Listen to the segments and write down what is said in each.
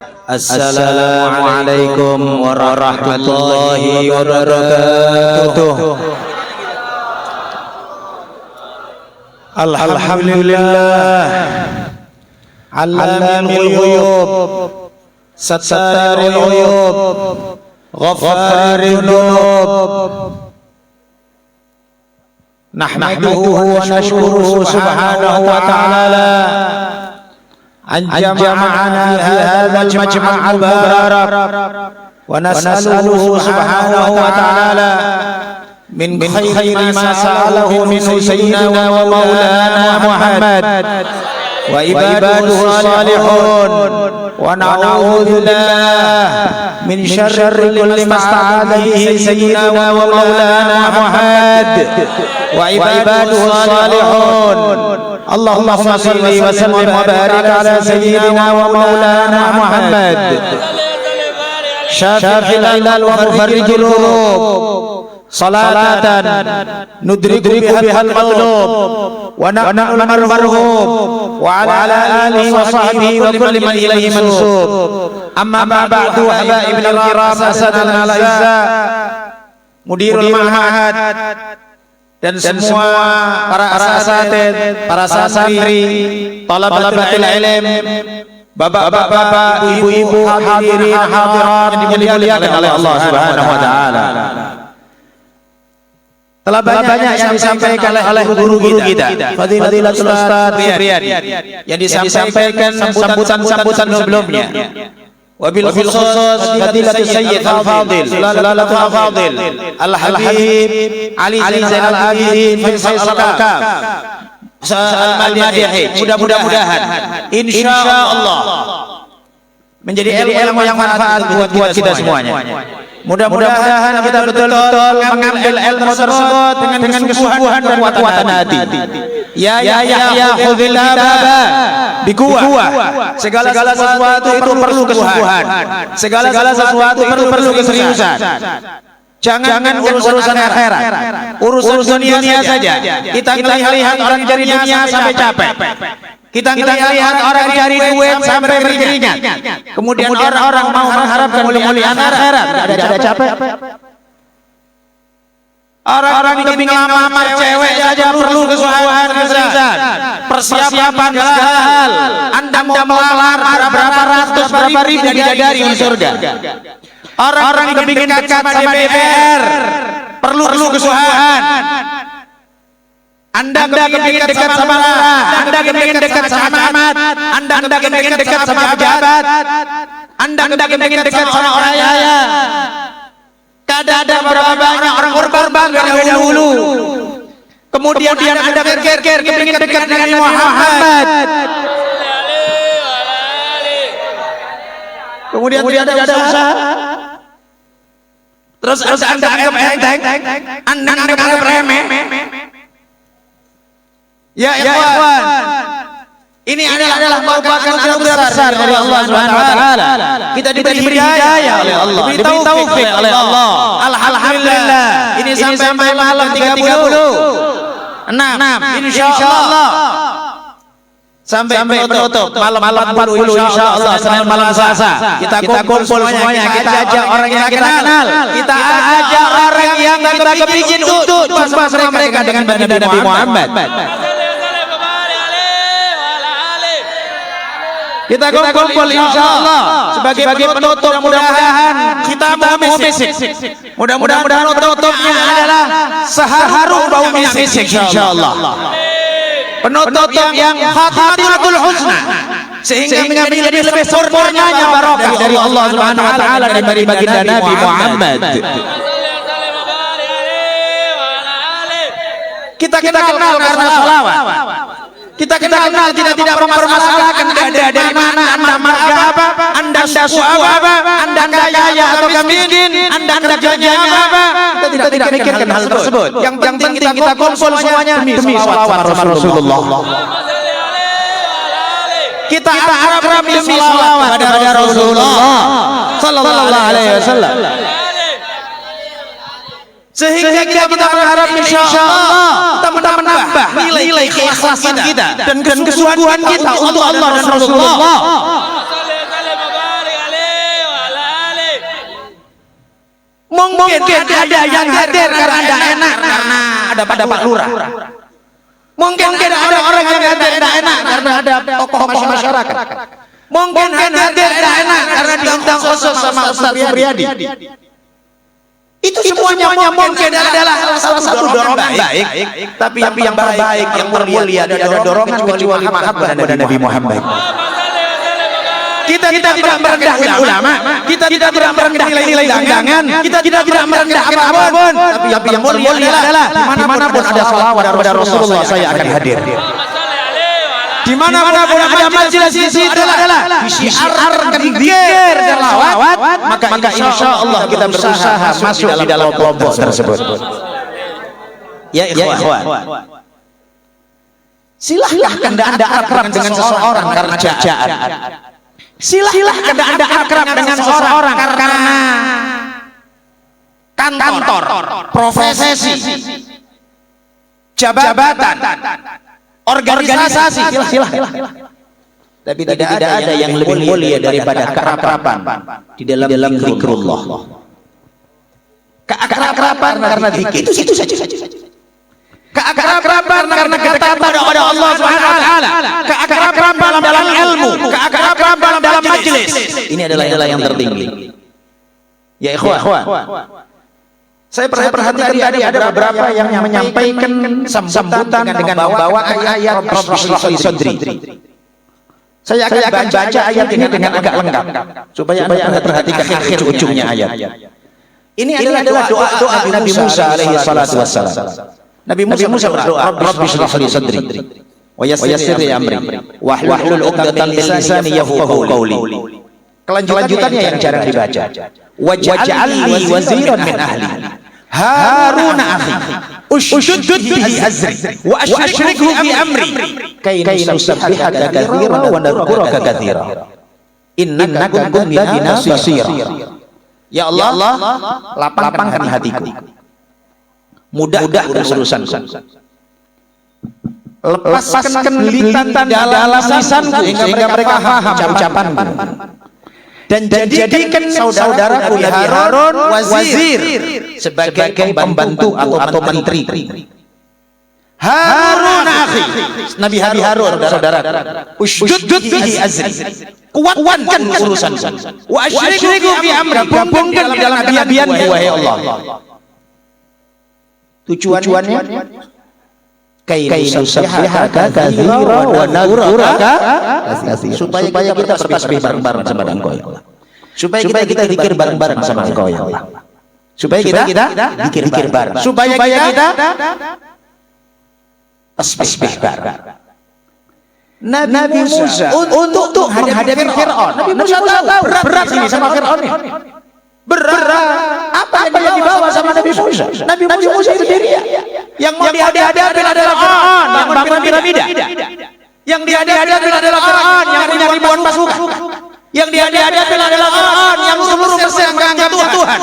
Assalamualaikum warahmatullahi wabarakatuh. Alhamdulillah Allamil ghuyub Sattaril ghuyub Ghaffaril dhunub. Nahmaduhu wa nashkuruhu subhanahu wa ta'ala an jama'ana fi hadzal majma' al-mubarak wa nas'aluhu subhanahu wa ta'ala min khairi ma sa'alahu min sayyidina wa maulana Muhammad wa ibaduhu salihun wa na'udzu billahi min syarri kulli ma sta'adha bihi sayyidina wa maulana Muhammad wa ibaduhu salihun. Allahumma salli wa sallim wa barik ala sayyidina wa maulana Muhammad syafi'il ilal wa mufarrijil dhunub salatan nudriku bihal matlub wa na'ul marhum wa ala alihi wa sahbihi wa kulli man ilaihi mansub. Amma ba'du, habaibul kiram, asadul alaiza, mudirul ma'had dan semua para asatid, para santri, talabatul ilm, bapak-bapak, ibu-ibu, hadirin hadirat yang dimuliakan oleh Allah Subhanahu wa taala. Telah banyak yang disampaikan oleh guru-guru kita, Fadilatul Ustaz Riyad, yang disampaikan sambutan sebelumnya. Wabil khusus Fadilatul Sayyid Al-Fadil, Sulalatul Al-Fadil, Al-Habib Ali Zainal Abidin Faisal Al-Kaf Al-Madihi. Mudah-mudahan insyaallah menjadi ilmu yang manfaat buat kita semuanya. Mudah-mudahan kita betul-betul mengambil ilmu tersebut dengan kesungguhan dan kekuatan hati. Ya khudhil baba bikuwah. Segala sesuatu itu perlu kesungguhan. Segala sesuatu itu perlu keseriusan. Jangan urusan akhirat, urusan dunia saja. Kita melihat orang cari dunia sampai capek. Kita melihat orang cari duit sampai berkeringat. Kemudian orang mau mengharapkan kemuliaan akhirat, tidak ada capek. Orang kepingin lamar cewek saja perlu kesungguhan, keseriusan, persiapan segala hal. Anda mau melamar berapa ratus, berapa ribu bidadari di surga. Orang kepingin dekat sama DPR perlu kesungguhan. Anda kepingin dekat sama lurah, Anda kepingin dekat sama camat, Anda kepingin dekat sama pejabat, Anda kepingin dekat sama orang kaya. Kadang berapa banyak orang korban dahulu. Kemudian Anda pikir kepingin dekat dengan Muhammad. Kemudian tidak ada usaha. Terus Anda anggap enteng, Anda anggap remeh. Ya ikhwan, ini adalah merupakan anugerah besar dari Allah Subhanahu wa taala. Kita diberi hidayah oleh Allah, diberi taufik oleh Allah. Alhamdulillah. Ini sampai malam 36. Insyaallah. Sampai penutup malam 40 insyaallah, Senin malam Selasa. Kita kumpul semuanya, kita ajak orang yang kita kenal. Kita ajak orang yang kita kepingin untuk bersama mereka dengan baginda Nabi Muhammad. Kita kumpul insyaallah sebagai penutup. Mudah-mudahan kita mau misik. Mudah-mudahan penutupnya adalah seharum bau misik insyaallah. Penutup yang khatimatul husna, sehingga menjadi lebih sempurnanya barokah dari Allah Subhanahu wa taala dan dari baginda Nabi Muhammad. Kita kenal karena salawat. Kita kenal tidak mempermasalahkan Anda dari mana, Anda marga apa, Anda suku apa, Anda kaya atau miskin, Anda kerja apa. Kita tidak mikirkan hal tersebut. Yang penting kita kumpul semuanya demi salawat Rasulullah. Kita harap demi salawat kepada Rasulullah sallallahu alaihi wasallam. Sehingga kita berharap insyaallah kita menambah nilai keikhlasan kita dan kesungguhan kita untuk Allah dan Rasulullah. Mungkin ada yang hadir karena tidak enak karena ada Pak Lurah. Mungkin ada orang yang hadir tidak enak karena ada tokoh masyarakat. Mungkin hadir tidak enak karena diundang khusus sama Ustaz Supriyadi. Itu semuanya mungkin adalah salah satu dorongan baik, tapi yang terbaik, yang mulia adalah dorongan kecuali mahabbah kepada Nabi Muhammad. Kita tidak merendahkan ulama, kita tidak merendahkan nilai undangan, kita tidak merendah apapun, tapi yang mulia adalah dimanapun ada salawat kepada Rasulullah saya akan hadir. Dimanapun ada majelis di situ adalah disiarkan zikir dan salawat, maka insya Allah kita berusaha masuk di dalam kelompok tersebut. Ya ikhwan, silahkan Anda akrab dengan seseorang karena kerjaan. Silahkan Anda akrab dengan seseorang karena kantor, profesi, jabatan, organisasi, silahkan. Tapi tidak ada yang lebih mulia daripada keakraban di dalam zikrullah. Keakraban karena zikir itu saja. Keakraban karena ketatan kepada Allah Subhanahu wa taala. Keakraban dalam ilmu, keakraban dalam majelis. Ini adalah yang tertinggi. Ya ikhwan. Saya perhatikan tadi ada beberapa yang menyampaikan sambutan dengan membawa ayat Rabbi shrah li sadri. Saya akan baca ayat ini dengan agak lengkap supaya Anda perhatikan akhir ujungnya ayat. Ini adalah doa Nabi Musa alaihi salatu wassalam. Nabi Musa berdoa, Rabbi shrah li sadri wa yassir li amri wahlul 'uqdatam min lisani yafqahu qawli. Kelanjutannya yang jarang dibaca. Waj'al li waziran min ahli Harun akhi ushdud bihi azri wa ashrikhu fi amri kay nusabbihaka katsira wa nadhkuraka katsira innaka kunta bina basira. Ya Allah, lapangkan hatiku, mudahkan urusanku, lepaskan litan dalam lisanku sehingga mereka paham ucapanku, dan jadikan saudaraku Nabi Harun wazir sebagai pembantu atau menteri. Harun akhi, Nabi Harun saudara, ushdud bihi azri, kuatkan urusanku, wa asyriku fi amri, gabungkan dalam kenabianku wahai Allah. Tujuannya supaya kita bertasbih bareng-bareng sama Engkau ya Allah, supaya kita zikir bareng-bareng sama Engkau ya Allah, supaya kita zikir bareng, supaya kita tasbih bareng. Nabi Musa untuk menghadapi Fir'aun, Nabi Musa tahu berat ini sama Fir'aun ini. Berat. Apa yang dibawa sama Nabi Musa? Nabi Musa sendirian. Yang mau dihadapi adalah Fir'aun yang bangun piramida. Yang dihadapi adalah Fir'aun yang punya ribuan pasukan. Yang dihadapi adalah Fir'aun yang seluruh Mesir menganggap Tuhan.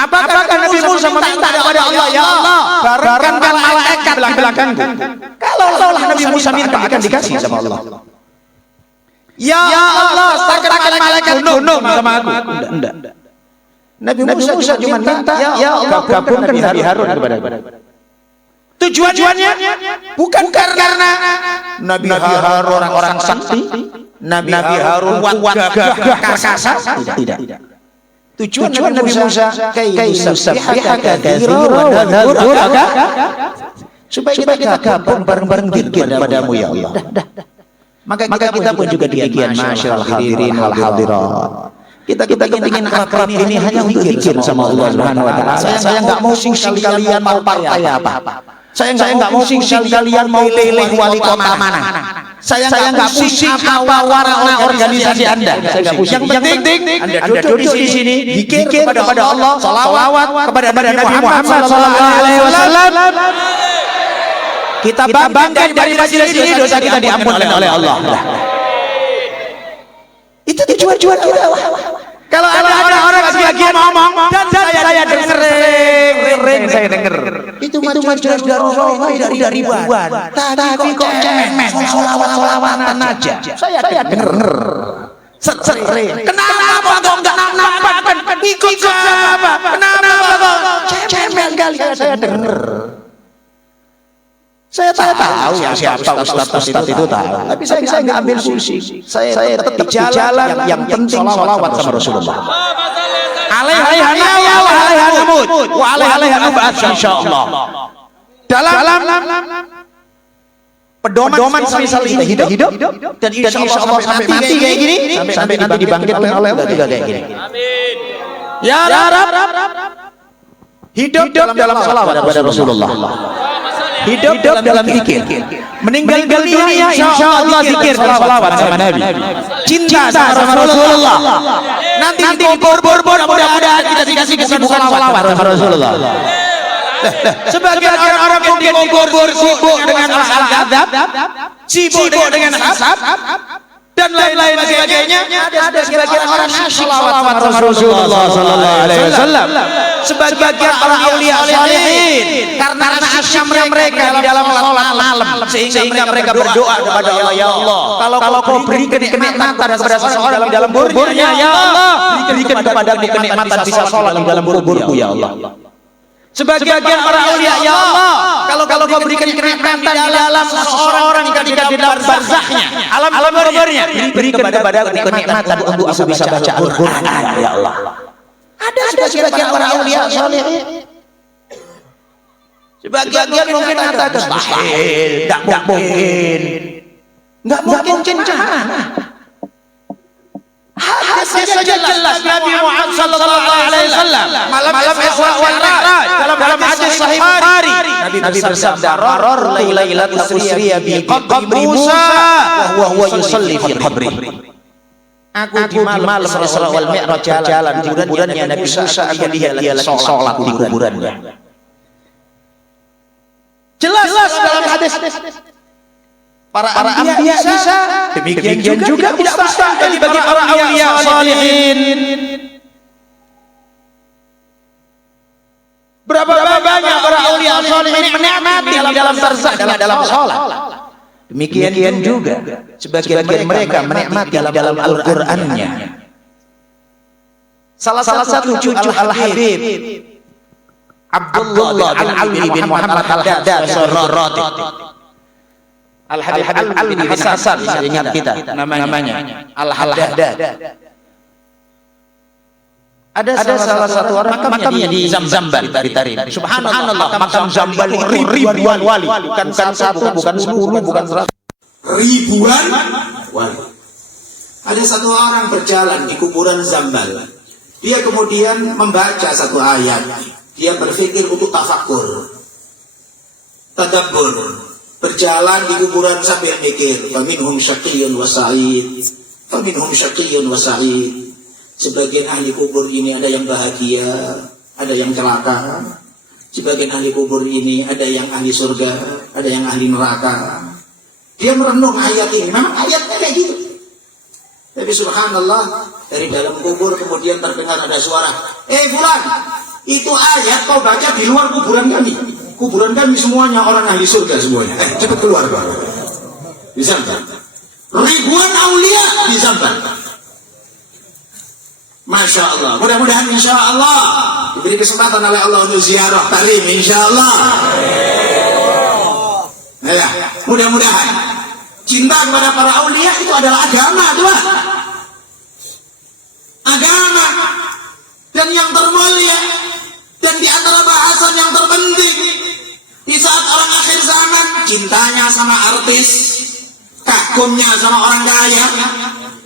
Apakah Nabi Musa meminta kepada Allah, ya Allah, barakkan malaikat di belakangku? Kalau Nabi Musa minta akan dikasih sama Allah. Ya Allah, starkan malaikat gunung sama aku. Enggak. Nabi Musa cuma minta, ya Allah, gabungkan Nabi Harun kepada aku. Tujuannya bukan karena Nabi Harun orang sakti, Nabi Harun kuat gagah perkasa, tidak. Tujuan Nabi Musa nusabbihaka katsira wa nadhkuraka, supaya kita gabung bareng-bareng zikir padamu ya Allah. Maka kita pun juga demikian, masyaallah hadirin wal hadirat. Kita ingin akrab ini hanya untuk zikir sama Allah Subhanahu wa taala. Saya enggak mau pusing kalian mau partai apa. Saya enggak mau pusing kalian mau pilih wali kota mana. Saya enggak pusing apa warna organisasi Anda. Yang penting Anda duduk di sini zikir kepada Allah, selawat kepada Nabi Muhammad sallallahu alaihi wasallam. Kita banggakan dari majelis ini, dosa kita diampunkan oleh Allah. Itu tujuan kita. Kalau ada orang sebagian ngomong dan saya dengar itu majelis Darul dari ribuan, tapi kok cemen selawat-selawatan aja. Saya dengar sering. Kenapa kok enggak nampak Ikut siapa? Kenapa kok cemen kali saya dengar? Saya tahu siapa ustaz itu tahu. Tapi saya nggak ambil pusing. Saya tetap di jalan yang penting sholawat sama Rasulullah. Alaiha namut wa alaiha nub'ats insyaallah. Dalam pedoman semisal kita hidup dan insyaallah sampai mati kayak gini, sampai nanti dibangkitkan oleh Allah juga kayak gini. Amin. Ya Rabb, hidup dalam sholawat kepada Rasulullah. Hidup dalam zikir. Meninggal dunia insyaallah zikir dan sholawat sama Nabi. Cinta sama Rasulullah. Nanti kubur mudah-mudahan kita dikasih kesibukan sholawat sama Rasulullah. Sebagian orang-orang mungkin kubur sibuk dengan masalah adab, sibuk dengan hisab dan lain-lain sebagainya. Ada sebagian orang sholawat sama Rasulullah sallallahu alaihi wasallam. Sebagian para aulia salihin karena asyamnya mereka di dalam salat malam sehingga mereka berdoa kepada Allah, ya Allah, kalau kau berikan kenikmatan kepada seseorang di dalam kuburnya, ya Allah, berikan kepadaku kenikmatan bisa salat di dalam kuburku, ya Allah. Sebagian para aulia, ya Allah, kalau kau berikan kenikmatan di dalam seseorang ketika di dalam barzahnya, alam kuburnya, berikan kepadaku kenikmatan untuk aku bisa baca Al-Qur'an, ya Allah. Ada sebagian para aulia salihin. Sebagian mungkin kata mustahil, enggak mungkin. Enggak mungkin gimana? Hadis saja jelas Nabi Muhammad sallallahu alaihi wasallam malam Isra wal Mi'raj dalam hadis sahih Bukhari Nabi bersabda rarartu lailatul usriya bi qabri Musa wa huwa yusalli fi qabrihi. Aku di malam Isra wal Mi'raj jalan di kuburannya Nabi Musa, dia lagi sholat di kuburannya. Jelas dalam hadis para anbiya bisa, demikian juga tidak mustahil bagi para aulia salihin. Berapa banyak para aulia salihin menikmati di dalam barzahnya dalam sholat. Demikian juga sebagian mereka menikmati dalam Al-Qur'annya. Salah satu cucu Al-Habib Abdullah bin Ali bin Muhammad Al-Haddad Ar-Rati. Al-Habib Al-Ali bin Hasan, ingat kita namanya Al-Haddad. Ada salah satu orang makamnya di Zambal di Tarim. Subhanallah, makam Zambal ribuan wali, bukan satu, bukan 10, bukan 100. Ribuan wali. Ada satu orang berjalan di kuburan Zambal. Dia kemudian membaca satu ayat. Dia berpikir untuk tafakur, tadabbur. Berjalan di kuburan sambil mikir. Faminhum syaqiyyun wa sa'id. Faminhum syaqiyyun wa sa'id. Sebagian ahli kubur ini ada yang bahagia, ada yang celaka. Sebagian ahli kubur ini ada yang ahli surga, ada yang ahli neraka. Dia merenung ayat ini, memang ayatnya kayak gitu. Tapi subhanallah, dari dalam kubur kemudian terdengar ada suara, fulan, itu ayat kau baca di luar kuburan kami. Kuburan kami semuanya orang ahli surga semuanya. Cepat keluar Pak. Bisa kan? Ribuan aulia disambar. Masya Allah, mudah-mudahan insya Allah diberi kesempatan oleh Allah untuk ziarah taklim insya Allah. Ya, mudah-mudahan cinta kepada para aulia itu adalah agama, Tuhan. Agama dan yang termulia dan di antara bahasan yang terpenting di saat orang akhir zaman, cintanya sama artis, kagumnya sama orang kaya,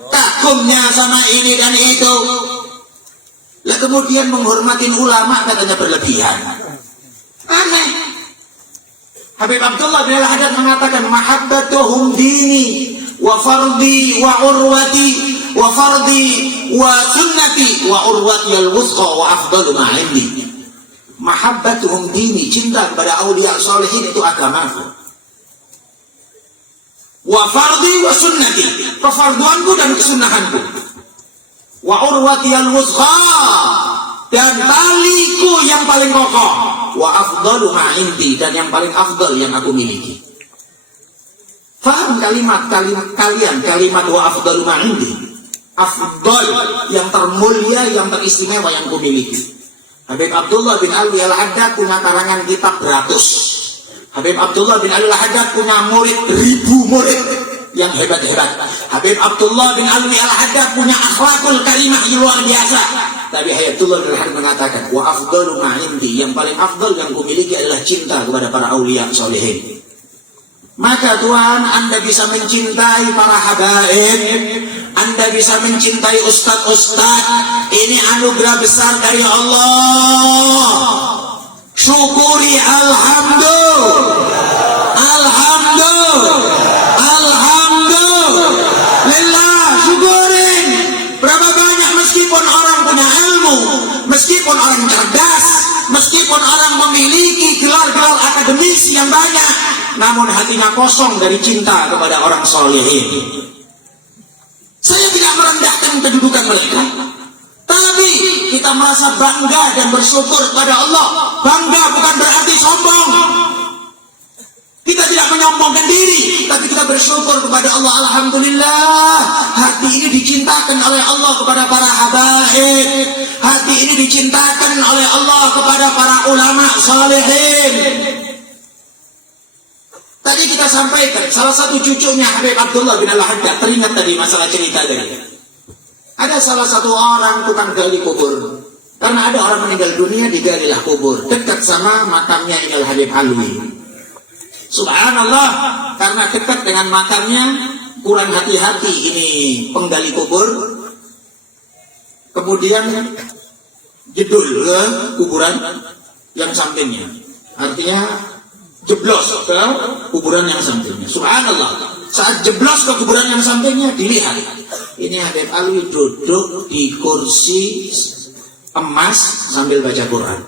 kagumnya sama ini dan itu. Lah kemudian menghormatin ulama katanya berlebihan. Aneh. Habib Abdullah bin Al-Haddad mengatakan mahabbatuhum dini wa fardi wa urwati wa fardi wa sunnati wa urwati al-wusqa wa afdalu ma 'indi. Mahabbatuhum dini, cinta kepada aulia salihin itu agamaku. Wa fardi wa sunnati, kefarduanku dan kesunahanku. Wa urwati al-wusqa, dan taliku yang paling kokoh. Wa afdalu ma 'indi, dan yang paling afdal yang aku miliki. Faham kalimat kalian kalimat wa afdalu ma 'indi? afdal, yang termulia, yang teristimewa yang kumiliki. Habib Abdullah bin Alwi Al-Haddad punya karangan kitab beratus. Habib Abdullah bin Alwi Al-Haddad punya murid, ribu murid yang hebat-hebat. Habib Abdullah bin Alwi Al-Haddad punya akhlakul karimah yang luar biasa. Tapi Hayatullah bin Al-Haddad mengatakan, wa afdalu ma'indi, yang paling afdal yang kumiliki adalah cinta kepada para aulia solehin. Maka Tuhan, Anda bisa mencintai para habaib, Anda bisa mencintai ustadz-ustadz. Ini anugerah besar dari Allah. Syukuri alhamdulillah. Alhamdulillah, syukurin. Berapa banyak meskipun orang punya ilmu, meskipun orang cerdas, meskipun orang memiliki gelar-gelar akademis yang banyak, namun hatinya kosong dari cinta kepada orang solehin. Saya tidak merendahkan kedudukan mereka, tapi kita merasa bangga dan bersyukur kepada Allah. Bangga bukan berarti sombong. Kita tidak menyombongkan diri, tapi kita bersyukur kepada Allah. Alhamdulillah, hati ini dicintakan oleh Allah kepada para habaib. Hati ini dicintakan oleh Allah kepada para ulama salihin. Tadi kita sampaikan, salah satu cucunya Habib Abdullah bin Al-Haddad, teringat tadi masalah cerita tadi. Ada salah satu orang tukang gali kubur. Karena ada orang meninggal dunia, digalilah kubur dekat sama makamnya Inal Habib Alwi. Subhanallah, karena dekat dengan makamnya, kurang hati-hati ini penggali kubur. Kemudian jedul ke kuburan yang sampingnya. Artinya jeblos ke kuburan yang sampingnya. Subhanallah, saat jeblos ke kuburan yang sampingnya, dilihat ini Habib Alwi duduk di kursi emas sambil baca Quran.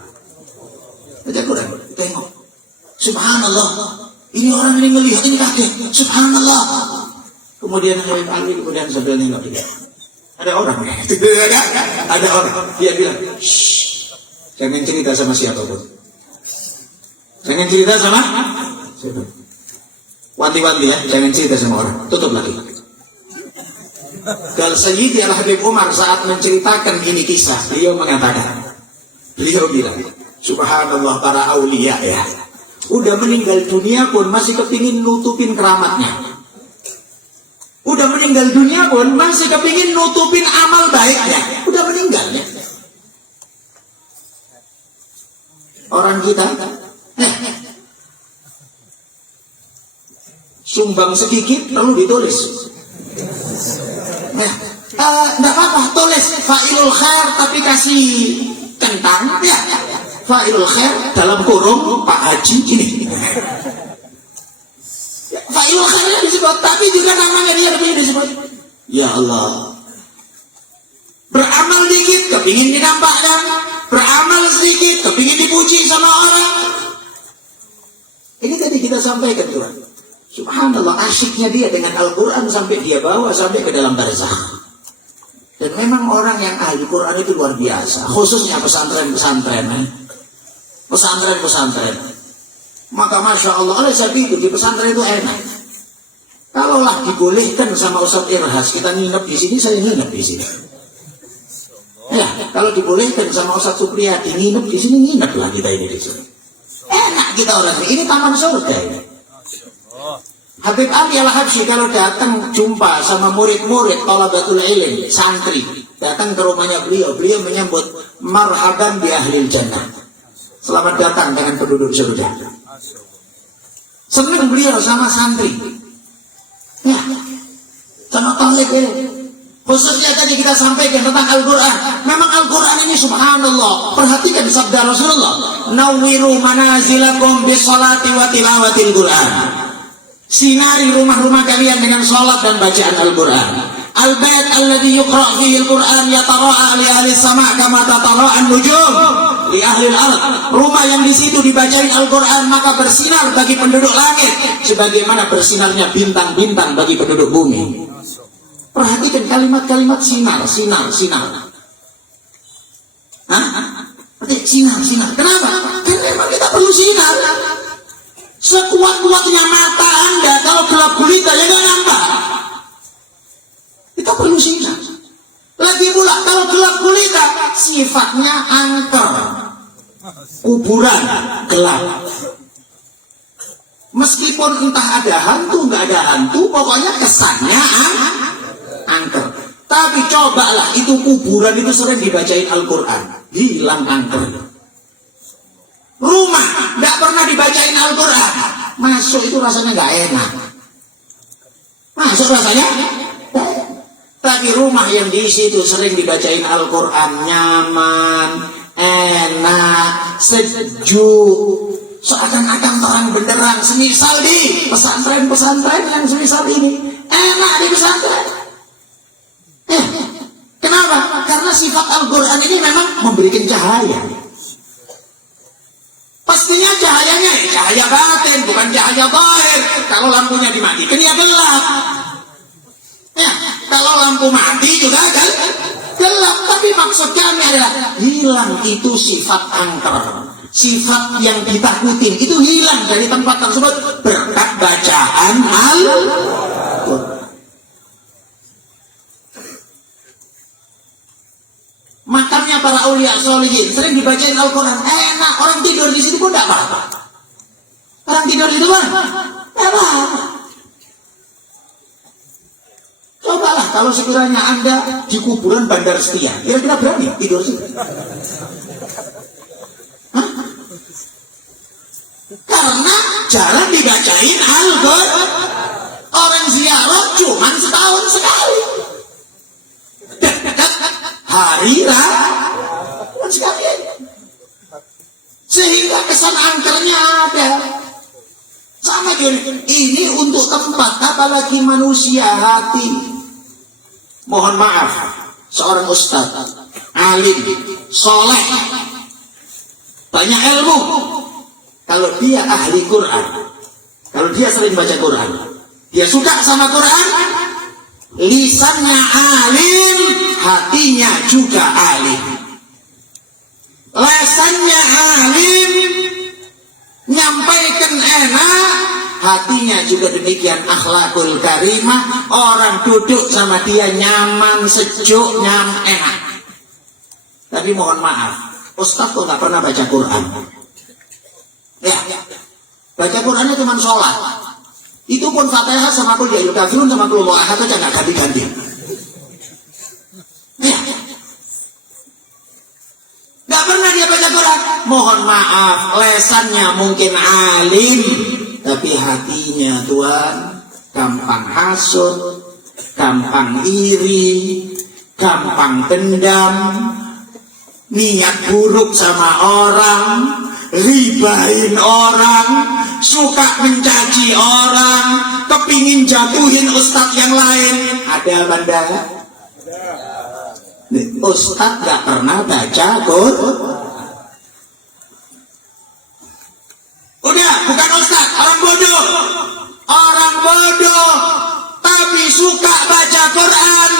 Baca Quran, tengok. Subhanallah, ini orang ini melihat, ini kaget. Subhanallah. Kemudian Habib Alwi kemudian sambil nengok dia. Ada orang, ada orang. Dia bilang, shh, jangan cerita sama siapapun. Jangan cerita sama siapa. Wanti-wanti ya, jangan cerita sama orang. Tutup lagi. Kalau Sayyidi Al-Habib Umar saat menceritakan ini kisah, beliau mengatakan, beliau bilang, subhanallah, para aulia ya, udah meninggal dunia pun masih kepingin nutupin keramatnya. Udah meninggal dunia pun masih kepingin nutupin amal baiknya. Udah meninggal ya. Orang kita sumbang sedikit perlu ditulis. Enggak apa-apa, tulis fa'ilul khair tapi kasih kentang ya. Fa'ilul khair dalam kurung Pak Haji ini. Fa'ilul khairnya disebut, tapi juga namanya dia lebih disebut. Ya Allah, beramal dikit kepingin dinampakkan, beramal sedikit kepingin dipuji sama orang. Ini tadi kita sampaikan Tuhan. Subhanallah, asyiknya dia dengan Al-Quran sampai dia bawa sampai ke dalam barzakh. Dan memang orang yang ahli Quran itu luar biasa, khususnya pesantren-pesantren. Pesantren-pesantren. Maka Masya Allah, oleh sebab itu di pesantren itu enak. Kalaulah dibolehkan sama Ustaz Irhas, kita nginep di sini, saya nginep di sini. Ya, kalau dibolehkan sama Ustaz Supriyadi nginep di sini, nginep lah kita ini di sini. Enak kita orang ini taman surga ini. Habib Ali Al-Habsyi kalau datang jumpa sama murid-murid thalabatul ilm, santri, datang ke rumahnya beliau menyambut marhaban bi ahlil jannah. Selamat datang dengan penduduk surga. Senang beliau sama santri. Ya, sama talib ini. Khususnya tadi kita sampaikan tentang Al-Quran. Memang Al-Quran ini subhanallah. Perhatikan sabda Rasulullah. Nawwiru manazilakum bisolati wa tilawatil Quran. Sinari rumah-rumah kalian dengan sholat dan bacaan Al-Quran. Al-bait alladhi yuqra' fihi Al-Quran yatara'a li ahli sama' kama tatara'an nujum li ahli al-ard. Rumah yang di situ dibacain Al-Quran maka bersinar bagi penduduk langit sebagaimana bersinarnya bintang-bintang bagi penduduk bumi. Perhatikan kalimat-kalimat sinar. Hah? Sinar. Kenapa? Karena memang kita perlu sinar. Sekuat-kuatnya mata Anda kalau gelap gulita ya nggak nampak. Kita perlu sinar. gulita sifatnya angker, kuburan gelap. Meskipun entah ada hantu nggak ada hantu, pokoknya kesannya angker. Tapi cobalah itu kuburan itu sering dibacain Al-Quran, hilang angker. Rumah nggak pernah dibacain Al-Quran, masuk itu rasanya nggak enak. Masuk rasanya. Tapi rumah yang diisi itu sering dibacain Al-Quran, nyaman, enak, sejuk, seakan-akan terang benderang. Semisal di pesantren-pesantren yang semisal ini, enak di pesantren. Kenapa? Karena sifat Al-Quran ini memang memberikan cahaya. Pastinya cahayanya cahaya batin, bukan cahaya zahir. Kalau lampunya dimatikan ya gelap. Ya, kalau lampu mati juga kan gelap. Tapi maksud kami adalah hilang itu sifat angker, sifat yang ditakutin itu hilang dari tempat tersebut berkat bacaan Al-Quran. Makamnya para aulia sholihin sering dibacain Al-Quran, enak. Orang tidur di situ pun tidak apa-apa. Orang tidur di situ pun tidak apa-apa. Cobalah kalau sekiranya Anda di kuburan Bandar Setia, kira-kira berani tidur sih? Hah? Karena jarang dibacain Al-Quran. Orang ziarah cuma setahun sekali. Hari Ramadan sekalian, sehingga kesan angkernya ada. Sama ini untuk tempat, apalagi manusia hati. Mohon maaf, seorang ustaz, alim, soleh, banyak ilmu. Kalau dia ahli Quran, kalau dia sering baca Quran, dia suka sama Quran, lisannya alim, hatinya juga alim. Lisannya alim, nyampaikan enak, hatinya juga demikian, akhlakul karimah. Orang duduk sama dia nyaman, sejuk, enak. Tapi mohon maaf, ustaz kok nggak pernah baca Quran? Ya, baca Qurannya cuma sholat. Itu pun Fatihah sama Qul ya ayyuhal kafirun sama Qul huwallahu ahad aja nggak ganti-ganti. Ya. Nggak pernah dia baca Quran. Mohon maaf, lesannya mungkin alim, tapi hatinya Tuhan gampang hasud, gampang iri, gampang dendam, niat buruk sama orang, ribain orang, suka mencaci orang, kepingin jatuhin ustadz yang lain. Ada Banda? Ustadz gak pernah baca Quran. Udah, bukan ustadz, orang bodoh. Orang bodoh, tapi suka baca Quran.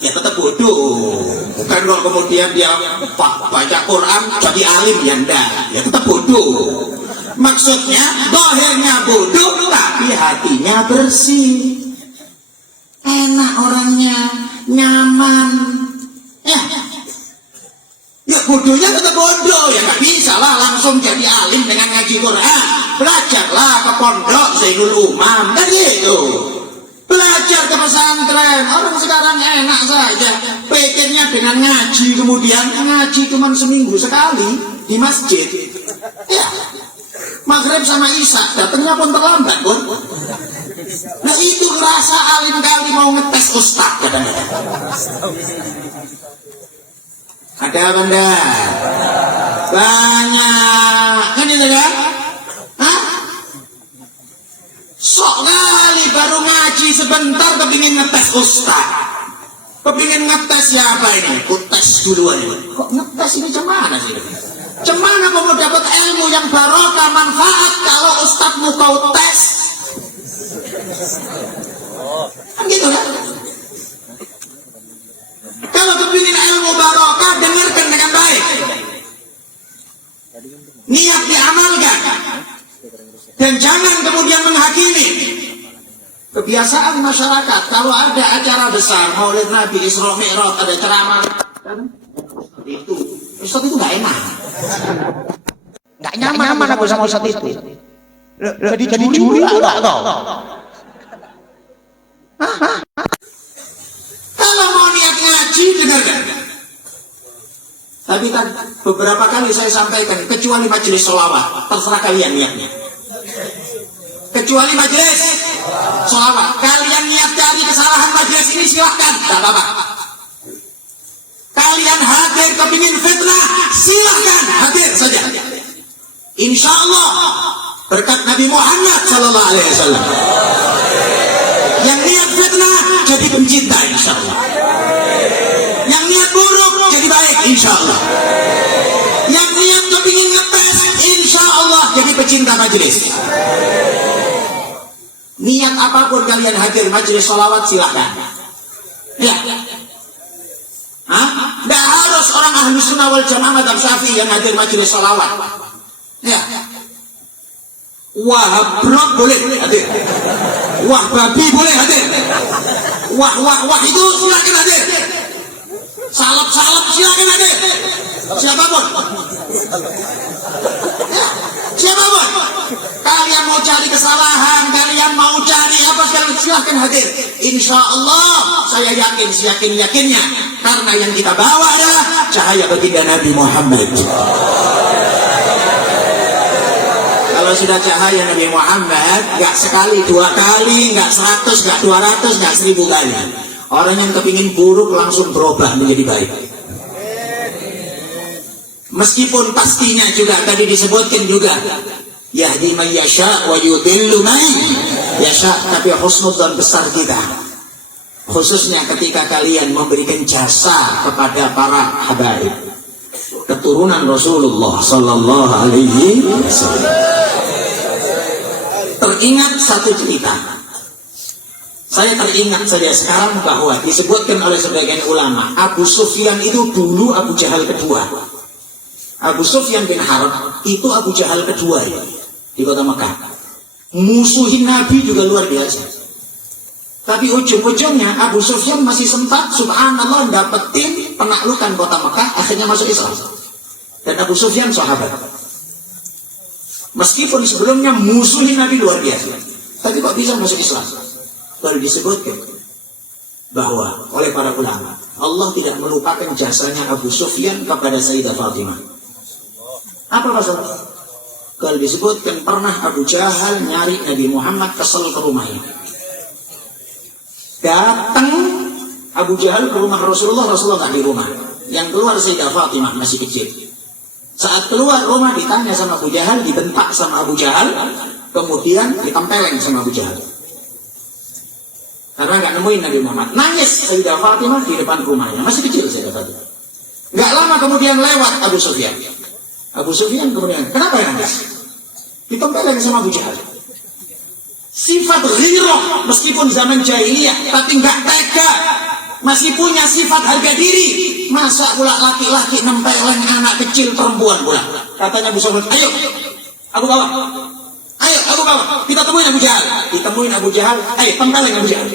Ya tetap bodoh. Bukan kalau kemudian dia baca Quran jadi alim, ya enggak. Ya tetap bodoh. Maksudnya dohirnya bodoh tapi hatinya bersih, enak orangnya, nyaman. Ya bodohnya tetap bodoh. Ya nggak bisa lah langsung jadi alim dengan ngaji Quran. Belajarlah ke pondok Zainul Umam kan gitu. Belajar ke pesantren. Orang sekarang enak saja pikirnya dengan ngaji, kemudian ngaji cuma seminggu sekali di masjid. Ya, Maghrib sama Isya datangnya pun terlambat pun. Nah itu rasa alim kali mau ngetes ustaz kadang-kadang. Ada Banda? Banyak kan itu kan? Hah? Sok kali baru ngaji sebentar kepingin ngetes ustaz. Kepingin ngetes siapa ini? Ku tes duluan ini. Kok ngetes ini cemana sih? Cemana kau mau dapat ilmu yang barokah manfaat kalau ustadzmu kau tes? Kan gitu kan? Kalau kepingin ilmu barokah, dengarkan dengan baik. Niat diamalkan. Dan jangan kemudian menghakimi. Kebiasaan masyarakat, kalau ada acara besar, Maulid Nabi, Isra Mi'raj, ada ceramah kan itu Ustaz itu nggak enak, Nggak nyaman aku sama Ustaz itu. Jadi juri enggak kau? Kalau mau niat ngaji dengarkan. Tapi kan beberapa kali saya sampaikan, kecuali majelis sholawat, terserah kalian niatnya. Kecuali majelis sholawat, kalian niat cari kesalahan majelis ini silahkan, tak apa-apa. Kalian hadir kepingin fitnah, silahkan hadir saja. Insya Allah berkat Nabi Muhammad Sallallahu Alaihi Wasallam. Yang niat fitnah jadi pencinta insya Allah. Yang niat buruk jadi baik insya Allah. Yang niat kepingin ngepes insya Allah jadi pecinta majelis. Niat apapun kalian hadir majelis sholawat silahkan. Ya. Tidak harus orang ahli sunnah wal jamaah madzhab Syafi'i yang hadir majelis sholawat. Ya. Wahablok boleh hadir. Wahbabi boleh hadir. Wah itu silakan hadir. Salep silakan hadir. Siapapun. Ya, siapapun. Kalian mau cari kesalahan, kalian mau cari apa sekalian silahkan hadir. Insya Allah saya yakin, yakinnya karena yang kita bawa adalah cahaya baginda Nabi Muhammad. Kalau sudah cahaya Nabi Muhammad, nggak sekali, dua kali, nggak 100, nggak 200, nggak 1000 kali. Orang yang kepingin buruk langsung berubah menjadi baik. Meskipun pastinya juga tadi disebutkan juga, yahdi man yasha wa yudillu man yasha, tapi husnudzon besar kita. Khususnya ketika kalian memberikan jasa kepada para habaib, keturunan Rasulullah Sallallahu Alaihi Wasallam. Teringat satu cerita. Saya teringat saja sekarang bahwa disebutkan oleh sebagian ulama, Abu Sufyan itu dulu Abu Jahal kedua. Abu Sufyan bin Harb itu Abu Jahal kedua ya, di kota Mekah. Musuhin Nabi juga luar biasa. Tapi ujung-ujungnya Abu Sufyan masih sempat subhanallah dapetin penaklukan kota Mekah, akhirnya masuk Islam. Dan Abu Sufyan sahabat. Meskipun sebelumnya musuhin Nabi luar biasa, tapi kok bisa masuk Islam? Baru disebutkan bahwa oleh para ulama, Allah tidak melupakan jasanya Abu Sufyan kepada Sayyidah Fatimah. Apa masalah? Kalau disebutkan pernah Abu Jahal nyari Nabi Muhammad kesel ke rumahnya. Datang Abu Jahal ke rumah Rasulullah tak di rumah. Yang keluar Sayyidah Fatimah masih kecil. Saat keluar rumah ditanya sama Abu Jahal, dibentak sama Abu Jahal, kemudian ditempeleng sama Abu Jahal. Karena nggak nemuin Nabi Muhammad. Nangis Sayyidah Fatimah di depan rumahnya, masih kecil Sayyidah Fatimah. Nggak lama kemudian lewat Abu Sufyan. Abu Sufyan kemudian, kenapa ya nangis? Ditempeleng sama Abu Jahal. Sifat ghirah meskipun zaman jahiliyah, tapi nggak tega. Masih punya sifat harga diri. Masa pula laki-laki nempeleng anak kecil perempuan pula. Katanya Abu Sufyan, ayo aku bawa. Ayo aku bawa. Kita temuin Abu Jahal. Ditemuin Abu Jahal. Ayo tempeleng Abu Jahal.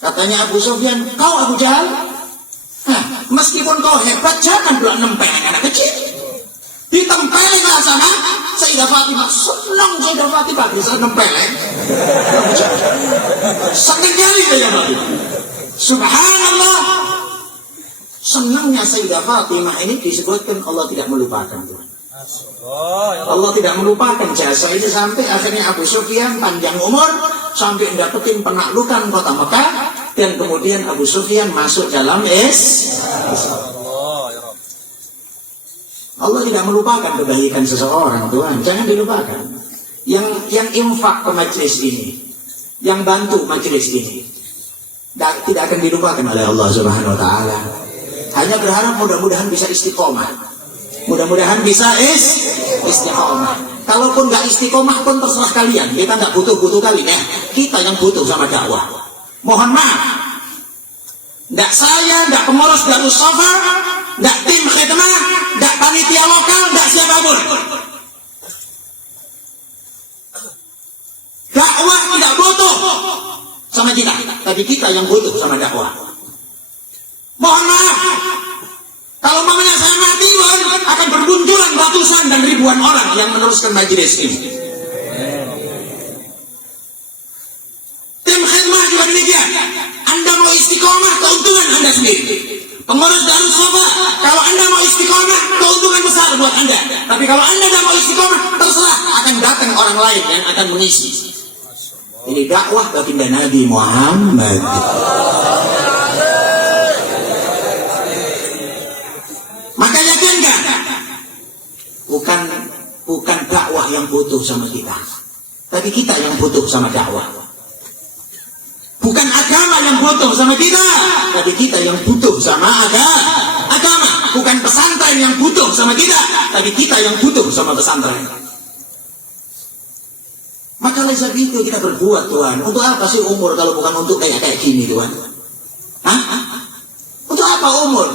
Katanya Abu Sufyan, kau Abu Jahal? Meskipun kau hebat, jangan pula nempeleng anak kecil. Ditempeleng lah sama Sayyidah Fatimah. Senang Sayyidah Fatimah bisa nempeleng. Senang kali Sayyidah Fatimah. Subhanallah. Senangnya Sayyidah Fatimah ini disebutkan Allah tidak melupakan Tuhan. Allah tidak melupakan jasa ini sampai akhirnya Abu Sufyan panjang umur sampai dapetin penaklukan kota Mekah, dan kemudian Abu Sufyan masuk dalam Islam. Allah tidak melupakan kebaikan seseorang Tuhan, jangan dilupakan. Yang infak ke majelis ini, yang bantu majelis ini, tidak akan dilupakan oleh Allah Subhanahu Wa Taala. Hanya berharap mudah-mudahan bisa istiqomah. Mudah-mudahan bisa istiqomah. Kalaupun nggak istiqomah pun terserah kalian. Kita nggak butuh kalian. Kita yang butuh sama dakwah. Mohon maaf. Nggak saya, nggak pengurus Darus Safa, nggak tim khidmah, nggak panitia lokal, nggak siapapun. Dakwah tidak butuh sama kita, tapi kita yang butuh sama dakwah. Mohon maaf, kalau mamanya saya mati akan bermunculan ratusan dan ribuan orang yang meneruskan majelis ini. Tim khidmah juga demikian. Anda mau istiqomah, keuntungan Anda sendiri. Pengurus Darus Safa, kalau Anda mau istiqomah, keuntungan besar buat Anda. Tapi kalau Anda tidak mau istiqomah, terserah, akan datang orang lain yang akan mengisi. Ini dakwah baginda Nabi Muhammad. Maka yakinkan, bukan dakwah yang butuh sama kita, tapi kita yang butuh sama dakwah. Bukan agama yang butuh sama kita, tapi kita yang butuh sama agama. Bukan pesantren yang butuh sama kita, tapi kita yang butuh sama pesantren. Maka oleh sebab itu kita berbuat, Tuhan. Untuk apa sih umur kalau bukan untuk kayak gini, Tuhan? Hah? Untuk apa umur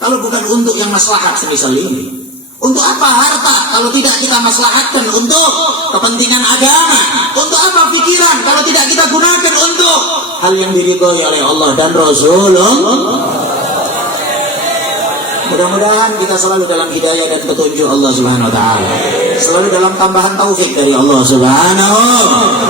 kalau bukan untuk yang maslahat semisal ini? Untuk apa harta kalau tidak kita maslahatkan untuk kepentingan agama? Untuk apa pikiran kalau tidak kita gunakan untuk hal yang diridhoi oleh Allah dan Rasulullah? Mudah-mudahan kita selalu dalam hidayah dan petunjuk Allah Subhanahu wa taala. Selalu dalam tambahan taufik dari Allah Subhanahu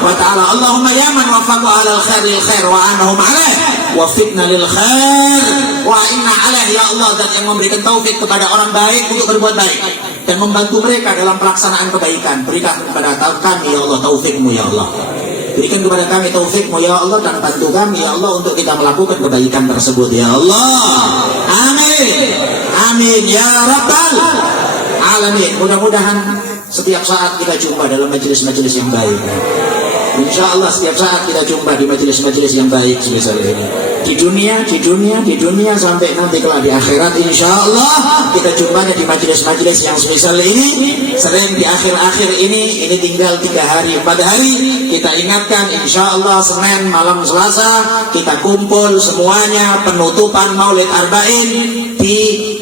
wa taala. Allahumma ya man wafaqa 'alal khairil khair wa anhum 'alaih wafiqna lil khair wa inna 'alaih, ya Allah, dan yang memberikan taufik kepada orang baik untuk berbuat baik dan membantu mereka dalam pelaksanaan kebaikan. Berikan kepada kami ya Allah taufikmu ya Allah. Berikan kepada kami taufikmu ya Allah dan bantu kami ya Allah untuk kita melakukan kebaikan tersebut ya Allah. Amin. Amin ya rabbal alamin. Mudah-mudahan setiap saat kita jumpa dalam majelis-majelis yang baik. Insya Allah setiap saat kita jumpa di majelis-majelis yang baik sebesar ini. Di dunia sampai nanti kelak di akhirat. Insya Allah kita jumpa di majelis-majelis yang sebesar ini. Selain di akhir-akhir ini tinggal 3 hari 4 hari. Kita ingatkan insya Allah Senin malam Selasa kita kumpul semuanya penutupan Maulid Arba'in di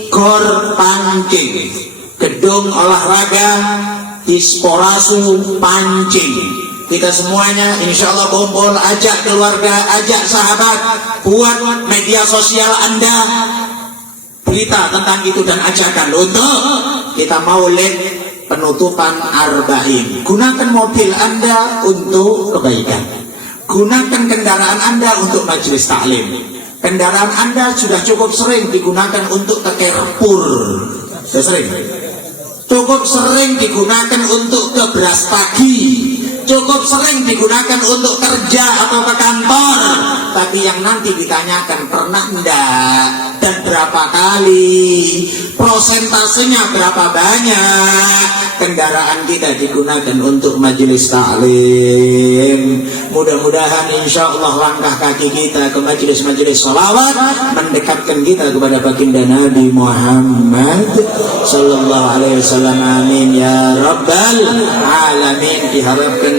Gor Pancing, gedung olahraga Disporasu Pancing. Kita semuanya insya Allah kumpul, ajak keluarga, ajak sahabat, buat media sosial Anda berita tentang itu dan ajakan untuk kita maulid penutupan Arba'in. Gunakan mobil Anda untuk kebaikan, gunakan kendaraan Anda untuk majelis taklim. Kendaraan Anda sudah cukup sering digunakan untuk ke Carrefour, sudah sering. Cukup sering digunakan untuk ke beras pagi, cukup sering digunakan untuk kerja atau ke kantor. Tapi yang nanti ditanyakan, pernah enggak dan berapa kali, prosentasenya berapa banyak kendaraan kita digunakan untuk majelis taklim. Mudah-mudahan insya Allah langkah kaki kita ke majelis-majelis salawat mendekatkan kita kepada baginda Nabi Muhammad sallallahu alaihi wasallam. Amin ya rabbal alamin. Diharapkan